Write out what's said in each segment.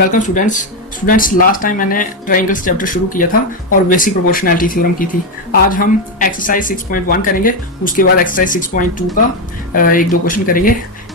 Welcome students last time मैंने triangles chapter शुरू किया था और बेसिक प्रोपोर्शनैलिटी थ्योरम की थी। आज हम एक्सरसाइज 6.1 करेंगे, उसके बाद एक्सरसाइज 6.2 का एक दो क्वेश्चन करेंगे।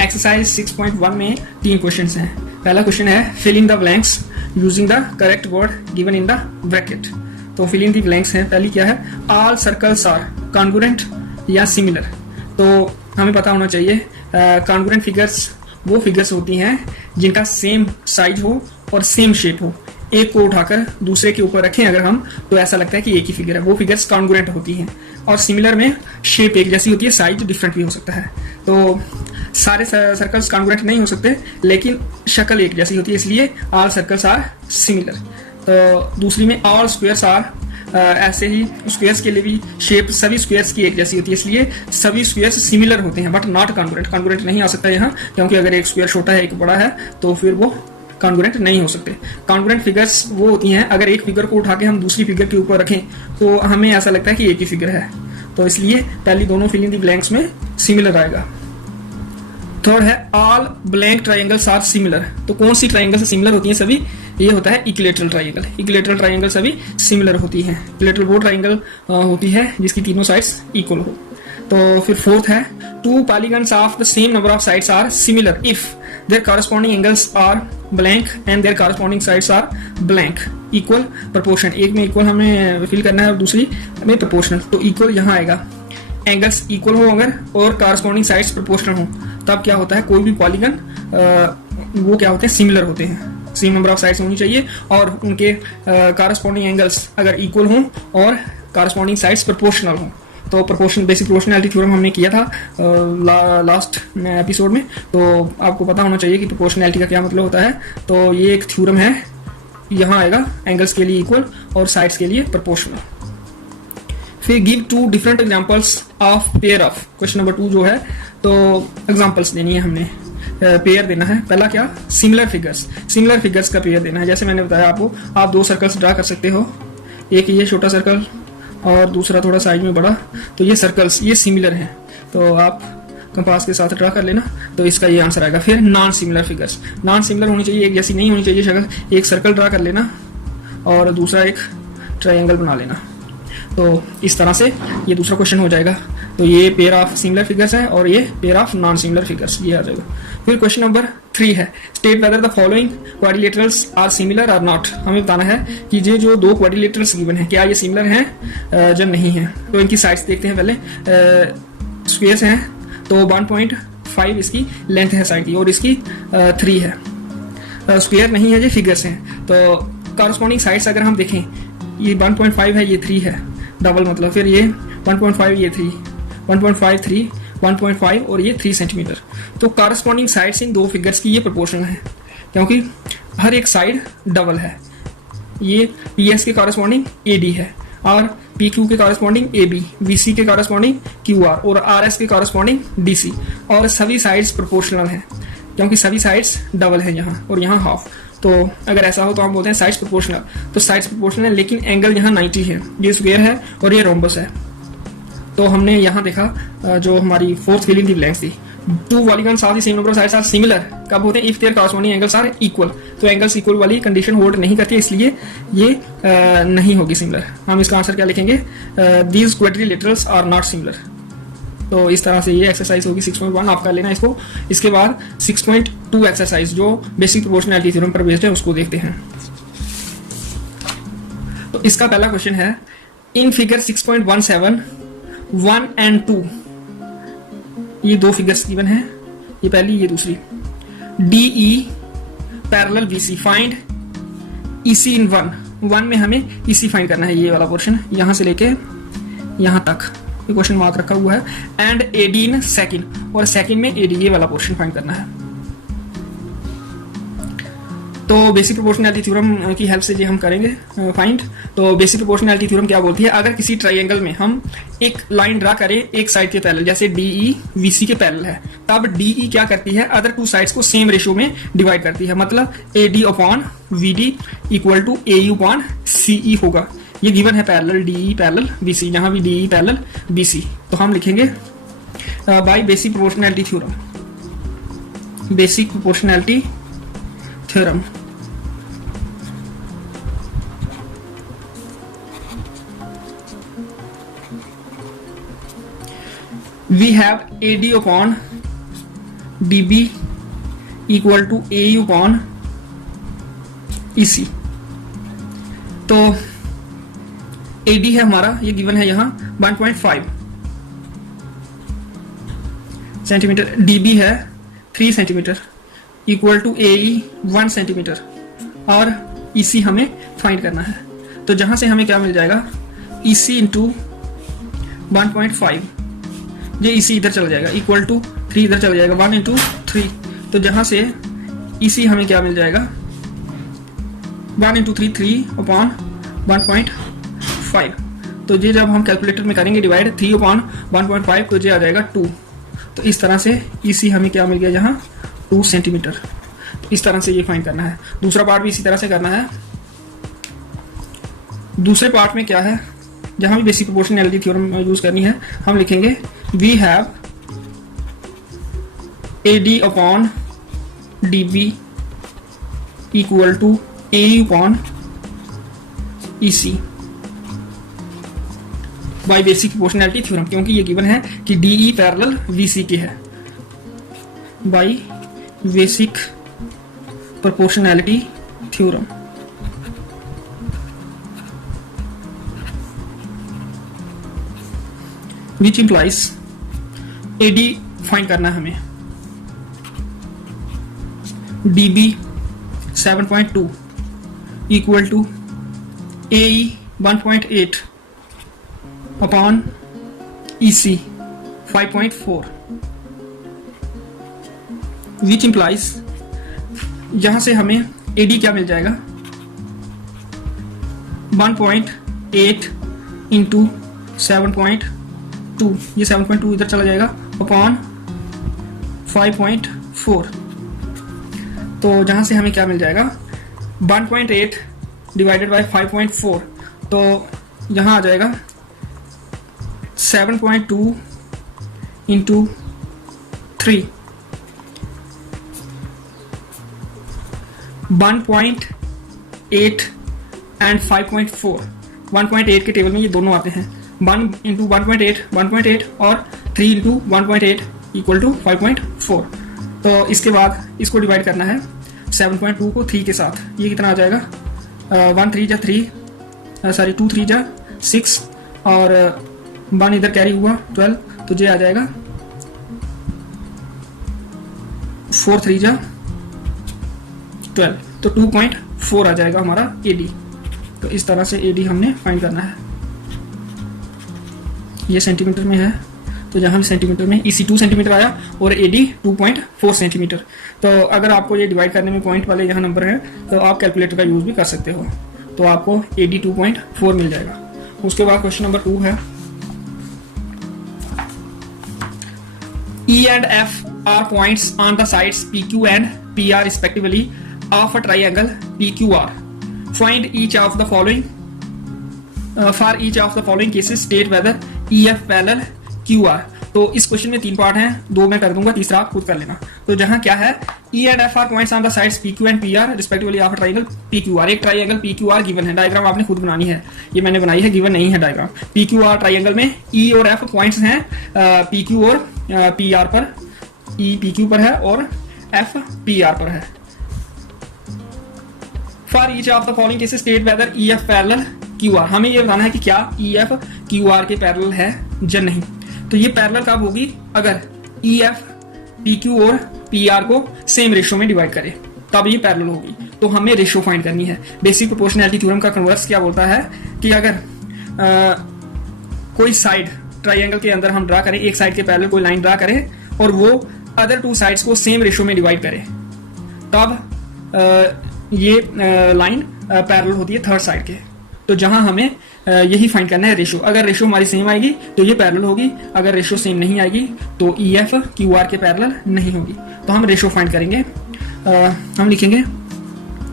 एक्सरसाइज 6.1 में 3 क्वेश्चंस हैं। पहला क्वेश्चन है fill in the blanks using the correct word given in the bracket. तो फिल इन द ब्लैंक्स है, पहली क्या है, ऑल सर्कल्स आर कॉन्ग्रुएंट या सिमिलर। तो हमें पता होना चाहिए कॉन्ग्रुएंट फिगर्स वो फिगर्स होती हैं जिनका सेम साइज हो और सेम शेप हो। एक को उठाकर दूसरे के ऊपर रखें अगर हम, तो ऐसा लगता है कि एक ही फिगर है, वो फिगर्स कॉन्ग्रुएंट होती हैं। और सिमिलर में शेप एक जैसी होती है, साइज डिफरेंट भी हो सकता है। तो सारे सर्कल्स कॉन्ग्रुएंट नहीं हो सकते, लेकिन शक्ल एक जैसी होती है, इसलिए ऑल सर्कल्स आर सिमिलर। तो दूसरी में ऑल स्क्वायर्स आर, ऐसे ही स्क्वायर्स के लिए भी शेप सभी स्क्वायर्स की एक जैसी होती है, इसलिए सभी स्क्वायर्स सिमिलर होते हैं बट नॉट कॉन्ग्रुएंट। कॉन्ग्रुएंट नहीं आ सकता यहाँ, क्योंकि अगर एक स्क्वायर छोटा है एक बड़ा है तो फिर वो कॉन्ग्रुएंट नहीं हो सकते। कॉन्ग्रुएंट फिगर्स वो होती हैं अगर एक फिगर को उठा के हम दूसरी फिगर के ऊपर रखें तो हमें ऐसा लगता है कि एक ही फिगर है। तो इसलिए पहली दोनों फिल इन द ब्लैंक्स में सिमिलर आएगा। थर्ड है all blank triangles are similar. तो कौन सी ट्रायंगल से सिमिलर होती हैं सभी? ये होता है इक्विलैटरल ट्रायंगल। इक्विलैटरल ट्रायंगल सभी सिमिलर होती हैं। इक्विलैटरल वो ट्रायंगल होती है जिसकी तीनों साइड्स इक्वल हो। तो फिर फोर्थ है two polygons of the same number of sides are similar if their corresponding angles are blank and their corresponding sides are blank equal proportion. एक में इक्वल हमें फिल करना है और दूसरी में प्रोपोर्शनल। तो इक्वल यहाँ आएगा, एंगल्स इक्वल हो अगर और कॉरस्पॉन्डिंग साइड्स प्रोपोर्शनल हो तब क्या होता है, कोई भी पॉलीगन वो क्या होते हैं, सिमिलर होते हैं। सेम नंबर ऑफ साइड्स होनी चाहिए और उनके कॉरस्पॉन्डिंग एंगल्स अगर इक्वल हों और कॉरस्पॉन्डिंग साइड्स प्रोपोर्शनल हों। तो प्रोपोर्शन बेसिक प्रोपोर्शनैलिटी थ्योरम हमने किया था लास्ट एपिसोड में, तो आपको पता होना चाहिए कि प्रोपोर्शनैलिटी का क्या मतलब होता है। तो ये एक थ्योरम है, यहाँ आएगा एंगल्स के लिए इक्वल और साइड्स के लिए प्रोपोर्शनल। फिर give 2 different examples of pair of. Question number 2 जो है, तो एग्जांपल्स देनी है हमने, पेयर देना है। पहला क्या, सिमिलर फिगर्स का पेयर देना है। जैसे मैंने बताया आपको, आप 2 सर्कल्स ड्रा कर सकते हो, एक ये छोटा सर्कल और दूसरा थोड़ा साइज में बड़ा। तो ये सर्कल्स ये सिमिलर हैं, तो आप कंपास के साथ ड्रा कर लेना, तो इसका ये आंसर आएगा। फिर non similar figures, non similar होनी चाहिए, एक जैसी नहीं होनी चाहिए शक्ल। एक सर्कल ड्रा कर लेना और दूसरा एक ट्रायंगल बना लेना। तो इस तरह से ये दूसरा क्वेश्चन हो जाएगा। तो ये पेयर ऑफ सिमिलर फिगर्स है और ये pair of non similar figures, ये आ जाएगा। फिर क्वेश्चन नंबर 3 है state whether the following quadrilaterals are similar और नॉट। हमें बताना है कि ये जो 2 क्वाड्रिलेटरल्स गिवन है क्या ये सिमिलर हैं जब नहीं है। तो इनकी साइड्स देखते हैं पहले। स्क्वायर्स हैं तो 1.5 इसकी लेंथ है साइड की और इसकी 3 है। स्क्वायर नहीं है, ये फिगर्स हैं। तो कॉरस्पॉन्डिंग साइड्स अगर हम देखें, ये 1.5 है, ये 3 है, डबल मतलब। फिर ये 1.5 ये 3, 1.5 3, 1.5 और ये 3 सेंटीमीटर। तो कॉरस्पॉन्डिंग साइड्स इन 2 फिगर्स की ये प्रोपोर्शनल है, क्योंकि हर एक साइड डबल है। ये PS के कॉरस्पॉन्डिंग AD है और PQ के कॉरस्पॉन्डिंग AB, VC के कॉरस्पॉन्डिंग QR और RS के कॉरस्पॉन्डिंग DC। और सभी साइड्स प्रोपोर्शनल हैं क्योंकि सभी साइड्स डबल है यहाँ और यहाँ हाफ। तो अगर ऐसा हो तो हम बोलते हैं साइड्स प्रोपोर्शनल। तो साइड्स प्रोपोर्शनल है, लेकिन एंगल यहाँ 90 है। ये स्क्वायर है और ये रोम्बस है। तो हमने यहाँ देखा जो हमारी fourth fill in the blanks थी, 2 polygons of the same number of sides are similar कब होते हैं, if their corresponding angles are equal. तो एंगल्स इक्वल वाली कंडीशन होल्ड नहीं करती, इसलिए ये नहीं होगी सिमिलर। हम इसका आंसर क्या लिखेंगे, these quadrilaterals are not similar. तो इस तरह से ये एक्सरसाइज होगी 6.1, आप कर लेना इसको। इसके बाद 6.2 एक्सरसाइज जो बेसिक प्रोपोर्शनैलिटी थ्योरम पर बेस्ड है उसको देखते हैं। तो इसका पहला क्वेश्चन है इन फिगर 6.17 1 and 2, ये 2 फिगर्स गिवन है, ये पहली ये दूसरी। DE parallel BC, find EC इन 1 में हमें EC फाइंड करना है, ये वाला पोर्शन यहां से लेके यहां तक ये क्वेश्चन मार्क रखा हुआ है। एंड AD इन सेकंड, और सेकंड में AD ये वाला पोर्शन फाइंड करना है। तो बेसिक प्रोपोर्शनैलिटी थ्योरम की हेल्प से ये हम करेंगे फाइंड। तो बेसिक प्रोपोर्शनैलिटी थ्योरम क्या बोलती है, अगर किसी ट्रायंगल में हम एक लाइन ड्रा करें एक साइड के पैरेलल, जैसे DE VC के पैरेलल है, तब DE क्या करती है, अदर 2 साइड्स को सेम रेशियो में डिवाइड करती है। मतलब AD upon VD equal to AU upon CE होगा। ये गिवन है पैरेलल DE पैरेलल BC, यहाँ भी DE पैरेलल BC। तो हम लिखेंगे by basic proportionality theorem, basic proportionality theorem we have A D upon D B equal to A U upon E C. तो A D है हमारा, ये गिवन है यहाँ 1.5 सेंटीमीटर, डी बी है 3 centimetre equal to A E 1 centimetre, और E सी हमें find करना है। तो जहां से हमें क्या मिल जाएगा, ई सी इंटू 1.5, ये ई सी इधर चला जाएगा, इक्वल टू 3 इधर चला जाएगा, 1 इंटू 3। तो जहां से ई सी हमें क्या मिल जाएगा, 1 इंटू 3 3 अपॉन 1.5। तो ये जब हम कैलकुलेटर में करेंगे डिवाइड 3 अपॉन 1.5 तो ये आ जाएगा 2। तो इस तरह से ई सी हमें क्या मिल गया, यहाँ 2 सेंटीमीटर। तो इस तरह से ये फाइंड करना है। दूसरा पार्ट भी इसी तरह से करना है। दूसरे पार्ट में क्या है, जहां भी बेसिक प्रोपोर्शनैलिटी थ्योरम यूज करनी है, हम लिखेंगे we have A D upon D B equal to A U upon E C by basic proportionality theorem, क्योंकि ये गिवन है कि D E parallel V C के है, by basic proportionality theorem. Which implies A D find करना है हमें, D B 7.2 equal to A E 1.8 upon E C 5.4, which implies यहां से हमें ए डी क्या मिल जाएगा, 1.8 इंटू 7.2, ये 7.2 इधर चला जाएगा, अपॉन 5.4। तो जहां से हमें क्या मिल जाएगा, 1.8 डिवाइडेड बाय 5.4, तो यहां आ जाएगा 7.2 इंटू 3, 1.8 एंड 5.4। 1.8 के टेबल में ये दोनों आते हैं, 1 इंटू 1.8 और 3 इंटू 1.8 इक्वल टू 5.4। तो इसके बाद इसको डिवाइड करना है 7.2 को 3 के साथ, ये कितना आ जाएगा, 1 3 जा 3, सॉरी 2 3 जा 6, और 1 इधर कैरी हुआ 12, तो ये आ जाएगा 4 3 जा 12, तो 2.4 आ जाएगा हमारा AD। तो इस तरह से AD हमने फाइंड करना है। ये सेंटीमीटर में है, तो जहां सेंटीमीटर में EC 2 सेंटीमीटर आया और AD 2.4 सेंटीमीटर। तो अगर आपको ये डिवाइड करने में पॉइंट वाले यहाँ नंबर है तो आप कैलकुलेटर का यूज भी कर सकते हो, तो आपको AD 2.4 मिल जाएगा। उसके बाद क्वेश्चन नंबर 2 है, E and F are points on the sides PQ and PR respectively of a triangle PQR. Find each of the following for each of the following cases state whether EF parallel QR। तो इस question में 3 part हैं, 2 मैं कर दूंगा, तीसरा आप खुद कर लेना। तो जहां क्या है, E and F are points on the sides PQ and PR respectively of a triangle PQR। एक ट्राइंगल PQR गिवन है, डायग्राम आपने खुद बनानी है, ये मैंने बनाई है, गिवन नहीं है डायग्राम। PQR ट्राइंगल में E और F पॉइंट्स हैं PQ और PR पर, E PQ पर है और F PR पर है। For each of the following cases state whether EF parallel QR। हमें ये बताना है कि क्या EF QR के पैरेलल है या नहीं। तो ये पैरेलल कब होगी, अगर EF PQ और PR को सेम रेशो में डिवाइड करे, तब ये पैरेलल होगी। तो हमें रेशो फाइंड करनी है। बेसिक प्रोपोर्शनैलिटी थ्योरम का कन्वर्स क्या बोलता है कि अगर कोई साइड ट्राइंगल के अंदर हम ड्रा करें, एक साइड के पैरेलल कोई लाइन ड्रा करें और वो अदर 2 साइड्स को सेम रेशो में डिवाइड करे, तब ये लाइन पैरेलल होती है थर्ड साइड के। तो जहां हमें यही फाइंड करना है रेशो। अगर रेशो हमारी सेम आएगी तो ये पैरेलल होगी, अगर रेशो सेम नहीं आएगी तो EF QR के पैरेलल नहीं होगी। तो हम रेशो फाइंड करेंगे। हम लिखेंगे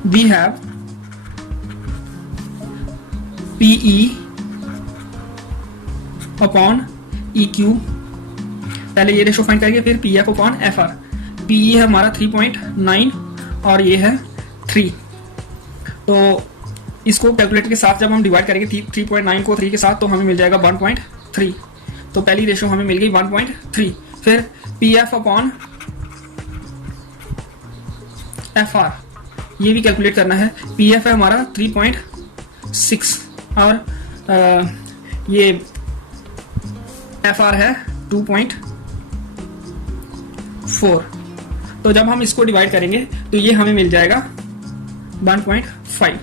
we have PE upon EQ, पहले ये रेशो फाइंड करेंगे, फिर PF अपॉन FR। PE है हमारा 3.9 और ये है 3। तो इसको कैलकुलेटर के साथ जब हम डिवाइड करेंगे 3.9 को 3 के साथ, तो हमें मिल जाएगा 1.3। तो पहली रेशो हमें मिल गई 1.3। फिर P F upon F are, ये भी कैलकुलेट करना है। पी एफ है हमारा 3.6 और ये एफ आर है 2.4। तो जब हम इसको डिवाइड करेंगे तो ये हमें मिल जाएगा 1.5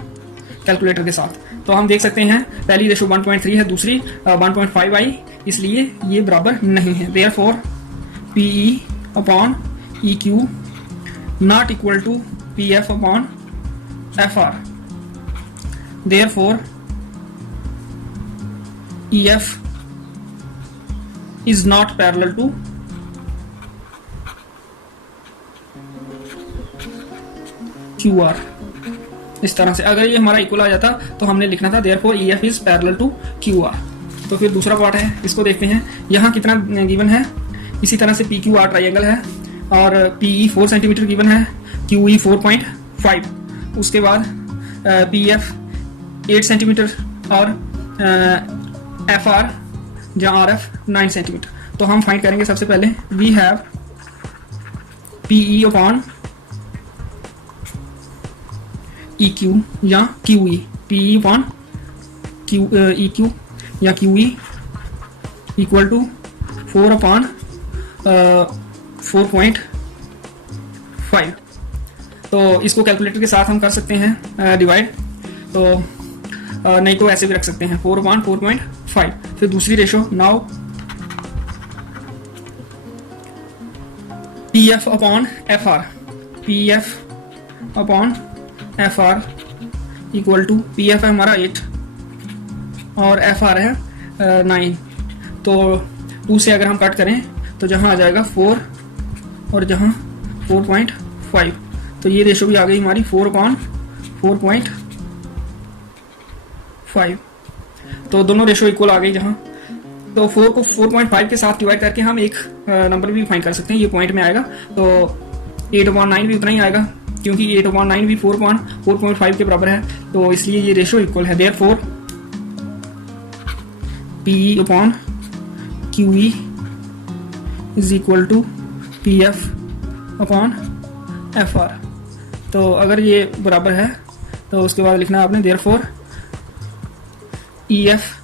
कैलकुलेटर के साथ। तो हम देख सकते हैं पहली रेशो 1.3 है, दूसरी 1.5 आई, इसलिए ये बराबर नहीं है। Therefore P E upon E Q not equal to P F upon F R. Therefore E F is not parallel to Q R. इस तरह से अगर ये हमारा इक्वल आ जाता तो हमने लिखना था therefore E F is parallel to Q R. तो फिर दूसरा पार्ट है, इसको देखते हैं। यहाँ कितना गिवन है, इसी तरह से पी क्यू आर ट्राइंगल है और पी ई 4 सेंटीमीटर गिवन है, क्यू ई 4.5, उसके बाद पी एफ 8 सेंटीमीटर और एफ आर जहाँ आर एफ 9 सेंटीमीटर। तो हम फाइंड करेंगे सबसे पहले we have P E upon E Q या Q E, P E upon Q E Q या Q E equal to 4 upon 4.5। तो इसको कैलकुलेटर के साथ हम कर सकते हैं डिवाइड, तो नहीं तो ऐसे भी रख सकते हैं 4 अपॉन 4.5। फिर दूसरी ratio now P F upon F R, P F upon F R equal to P F है हमारा 8 और एफ आर है 9। तो 2 से अगर हम कट करें तो जहाँ आ जाएगा 4 और जहाँ 4.5, तो ये रेशो भी आ गई हमारी 4 अपॉन 4.5। तो दोनों रेशो इक्वल आ गई जहाँ। तो 4 को 4.5 के साथ डिवाइड करके हम एक नंबर भी फाइंड कर सकते हैं, ये पॉइंट में आएगा। तो 8/9 भी उतना ही आएगा क्योंकि 8/9 भी 4.5 के बराबर है, तो इसलिए ये रेशो इक्वल है। Therefore P E upon Q E is equal to P F upon F R. तो अगर ये बराबर है तो उसके बाद लिखना आपने therefore E F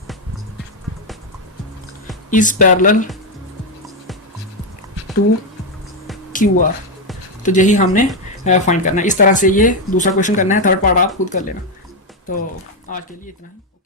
is parallel to Q R. तो यही हमने फाइंड करना है। इस तरह से ये दूसरा क्वेश्चन करना है, थर्ड पार्ट आप खुद कर लेना। तो आज के लिए इतना ही।